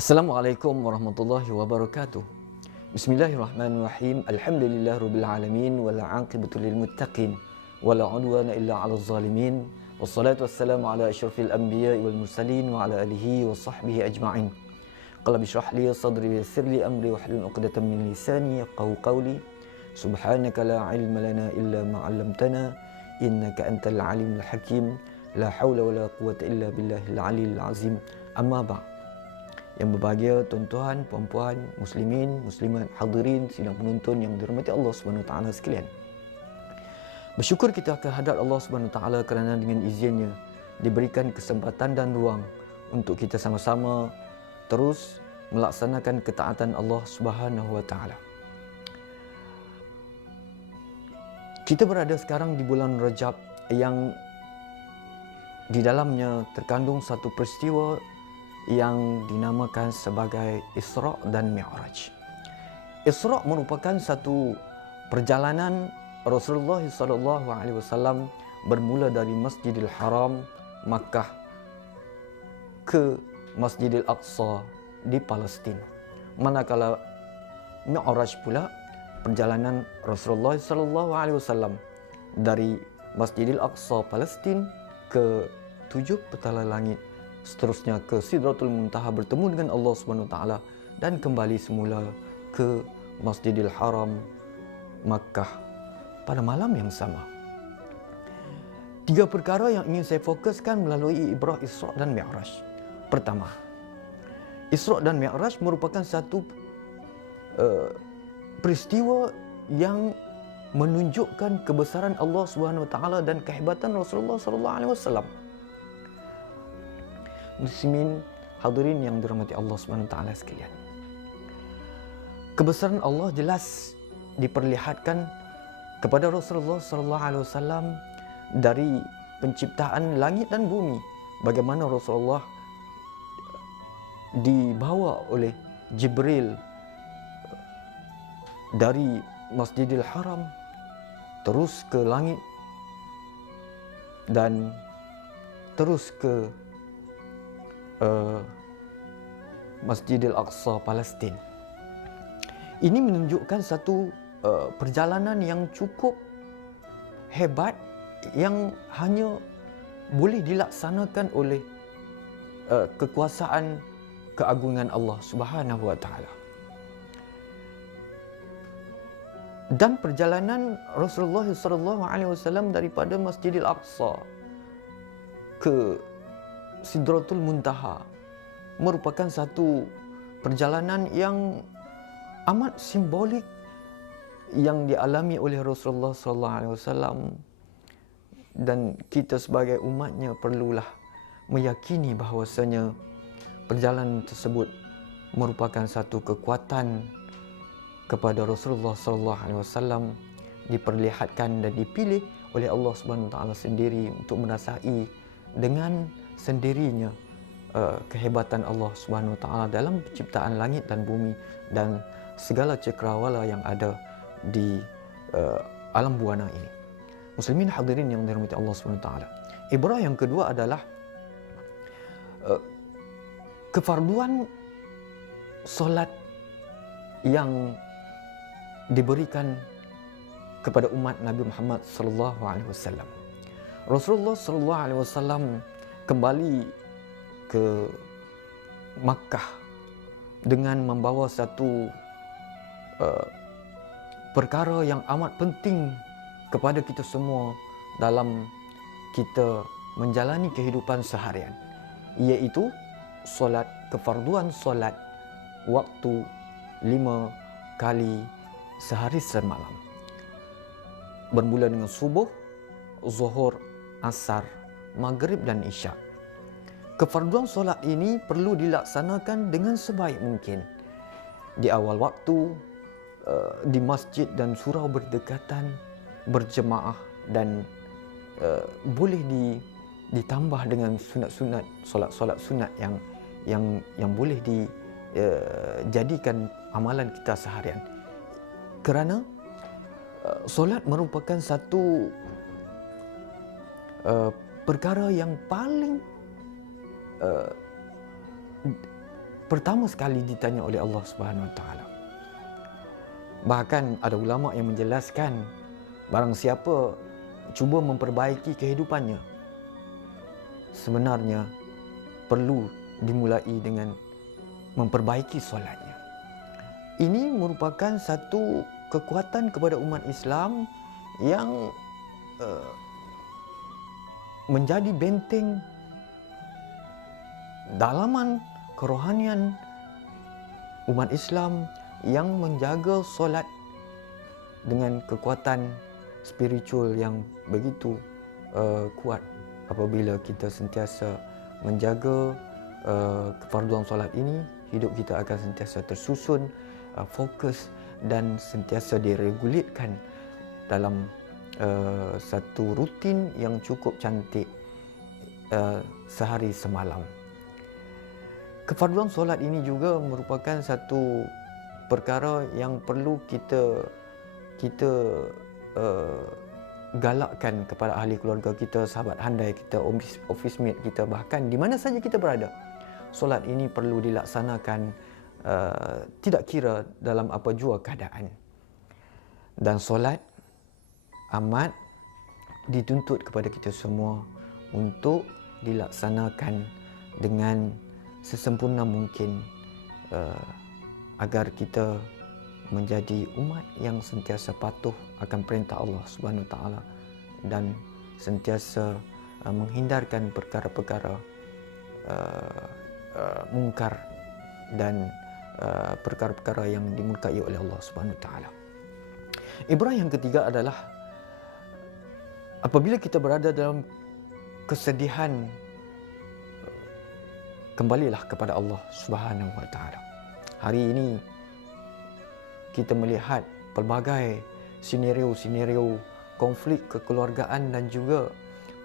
Assalamualaikum warahmatullahi wabarakatuh. Bismillahirrahmanirrahim. Alhamdulillahirabbil alamin wal 'aqibatu lil muttaqin wala 'udwana illa 'alal zalimin. Wassalatu wassalamu ala asyrafil anbiya'i wal mursalin wa ala alihi wa sahbihi ajma'in. Qala bishrah li sadri wa yassir li amri wahlul 'uqdatam min lisani yafqahu qawli. Subhanaka la 'ilma lana illa ma 'allamtana innaka antal 'alimul hakim. La haula wala quwwata illa billahil 'aliyyil 'azim. Amma ba'd. Yang berbahagia tuan-tuan, puan-puan, muslimin, muslimat, hadirin, sidang penonton yang dirahmati Allah Subhanahu Wa Taala sekalian. Bersyukur kita kehadrat Allah Subhanahu Wa Taala kerana dengan izinnya diberikan kesempatan dan ruang untuk kita sama-sama terus melaksanakan ketaatan Allah Subhanahu Wa Taala. Kita berada sekarang di bulan Rajab yang di dalamnya terkandung satu peristiwa yang dinamakan sebagai Isra' dan Mi'raj. Isra' merupakan satu perjalanan Rasulullah SAW bermula dari Masjidil Haram, Makkah ke Masjidil Aqsa di Palestin. Manakala Mi'raj pula perjalanan Rasulullah SAW dari Masjidil Aqsa Palestin ke 7 petala langit, seterusnya ke Sidratul Muntaha bertemu dengan Allah Subhanahu Wa Taala dan kembali semula ke Masjidil Haram Makkah pada malam yang sama. 3 perkara yang ingin saya fokuskan melalui ibrah Isra' dan Mi'raj. Pertama, Isra' dan Mi'raj merupakan satu peristiwa yang menunjukkan kebesaran Allah Subhanahu Wa Taala dan kehebatan Rasulullah SAW. Muslimin, hadirin yang dirahmati Allah Subhanahu Wa Taala sekalian. Kebesaran Allah jelas diperlihatkan kepada Rasulullah SAW dari penciptaan langit dan bumi. Bagaimana Rasulullah dibawa oleh Jibril dari Masjidil Haram terus ke langit dan terus ke Masjidil Aqsa Palestin. Ini menunjukkan satu perjalanan yang cukup hebat yang hanya boleh dilaksanakan oleh kekuasaan keagungan Allah Subhanahu Wa Taala. Dan perjalanan Rasulullah SAW daripada Masjidil Aqsa ke Sidratul Muntaha merupakan satu perjalanan yang amat simbolik yang dialami oleh Rasulullah SAW, dan kita sebagai umatnya perlulah meyakini bahawasanya perjalanan tersebut merupakan satu kekuatan kepada Rasulullah SAW, diperlihatkan dan dipilih oleh Allah Subhanahu Wa Taala sendiri untuk merasai dengan sendirinya kehebatan Allah Subhanahu Wa Taala dalam penciptaan langit dan bumi dan segala cakrawala yang ada di alam buana ini. Muslimin hadirin yang dirahmati Allah Subhanahu Wa Taala. Ibrah yang kedua adalah kefarduan solat yang diberikan kepada umat Nabi Muhammad sallallahu alaihi wasallam. Rasulullah sallallahu alaihi wasallam kembali ke Makkah dengan membawa satu perkara yang amat penting kepada kita semua dalam kita menjalani kehidupan seharian, iaitu solat, kefarduan solat waktu 5 kali sehari semalam, bermula dengan subuh, zuhur, asar, maghrib dan isyak. Kefarduan solat ini perlu dilaksanakan dengan sebaik mungkin di awal waktu, di masjid dan surau berdekatan, berjemaah, dan boleh ditambah dengan sunat-sunat, solat-solat sunat yang boleh dijadikan amalan kita seharian. Kerana solat merupakan satu perkara yang paling pertama sekali ditanya oleh Allah Subhanahu Wa Taala. Bahkan ada ulama yang menjelaskan, barang siapa cuba memperbaiki kehidupannya, sebenarnya perlu dimulai dengan memperbaiki solatnya. Ini merupakan satu kekuatan kepada umat Islam yang menjadi benteng dalaman kerohanian umat Islam yang menjaga solat dengan kekuatan spiritual yang begitu kuat. Apabila kita sentiasa menjaga kefarduan solat ini, hidup kita akan sentiasa tersusun, fokus dan sentiasa diregulirkan dalam satu rutin yang cukup cantik sehari semalam. Kefarduan solat ini juga merupakan satu perkara yang perlu kita galakkan kepada ahli keluarga kita, sahabat handai kita, office mate kita, bahkan di mana saja kita berada. Solat ini perlu dilaksanakan tidak kira dalam apa jua keadaan. Dan solat amat dituntut kepada kita semua untuk dilaksanakan dengan sesempurna mungkin agar kita menjadi umat yang sentiasa patuh akan perintah Allah Subhanahu Wa Taala dan sentiasa menghindarkan perkara-perkara mungkar dan perkara-perkara yang dimurkai oleh Allah Subhanahu Wa Taala. Ibrah yang ketiga adalah apabila kita berada dalam kesedihan, kembalilah kepada Allah Subhanahu Wa Taala. Hari ini kita melihat pelbagai senario-senario konflik kekeluargaan dan juga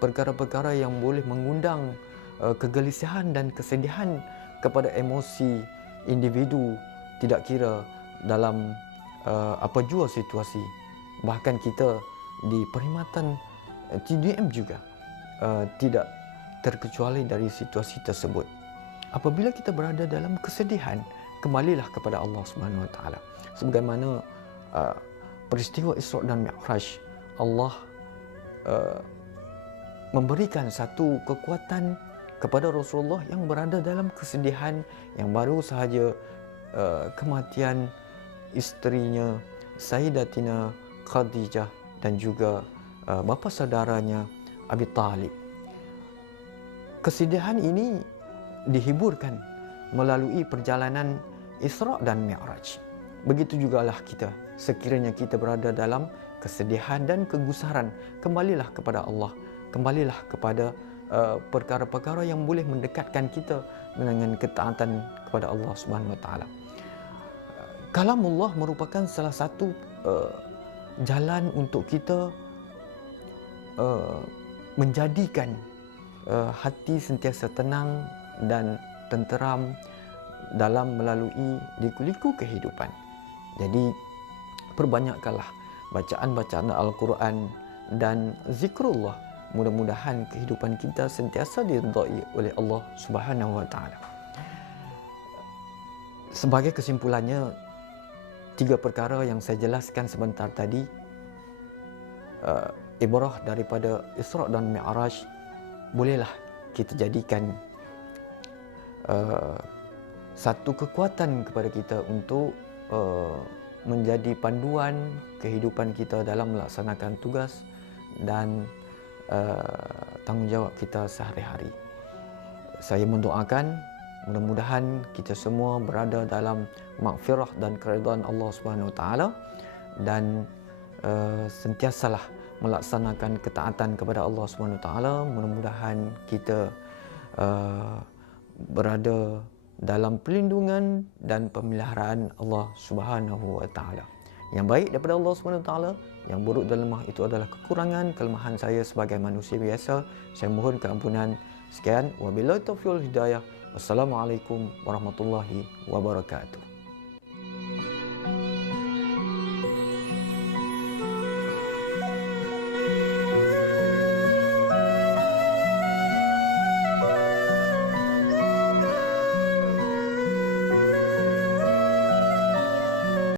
perkara-perkara yang boleh mengundang kegelisahan dan kesedihan kepada emosi individu, tidak kira dalam apa jua situasi. Bahkan kita di perkhidmatan TDM juga tidak terkecuali dari situasi tersebut. Apabila kita berada dalam kesedihan, kembalilah kepada Allah Subhanahu Wa Taala. Sebagaimana peristiwa Isra dan Mi'raj, Allah memberikan satu kekuatan kepada Rasulullah yang berada dalam kesedihan yang baru sahaja kematian isterinya Sayyidatina Khadijah dan juga bapa saudaranya Abi Talib. Kesedihan ini dihiburkan melalui perjalanan Isra dan Mi'raj. Begitu jugalah kita, sekiranya kita berada dalam kesedihan dan kegusaran, kembalilah kepada Allah, kembalilah kepada perkara-perkara yang boleh mendekatkan kita dengan ketaatan kepada Allah Subhanahu Wa Taala. Kalamullah merupakan salah satu jalan untuk kita menjadikan hati sentiasa tenang dan tenteram dalam melalui liku-liku kehidupan. Jadi perbanyakkanlah bacaan-bacaan Al-Quran dan zikrullah. Mudah-mudahan kehidupan kita sentiasa diridai oleh Allah Subhanahu Wa Taala. Sebagai kesimpulannya, 3 perkara yang saya jelaskan sebentar tadi, ibrah daripada Isra dan Mi'raj bolehlah kita jadikan satu kekuatan kepada kita untuk menjadi panduan kehidupan kita dalam melaksanakan tugas dan tanggungjawab kita sehari-hari. Saya mendoakan mudah-mudahan kita semua berada dalam maghfirah dan keridhaan Allah Subhanahu Wa Taala dan sentiasalah melaksanakan ketaatan kepada Allah Subhanahu Wa Taala. Mudah-mudahan kita berada dalam perlindungan dan pemeliharaan Allah Subhanahu Wa Taala. Yang baik daripada Allah Subhanahu Wa Taala, yang buruk dan lemah itu adalah kekurangan, kelemahan saya sebagai manusia biasa. Saya mohon keampunan. Sekian, wabillahi taufiq wal hidayah. Wassalamualaikum warahmatullahi wabarakatuh.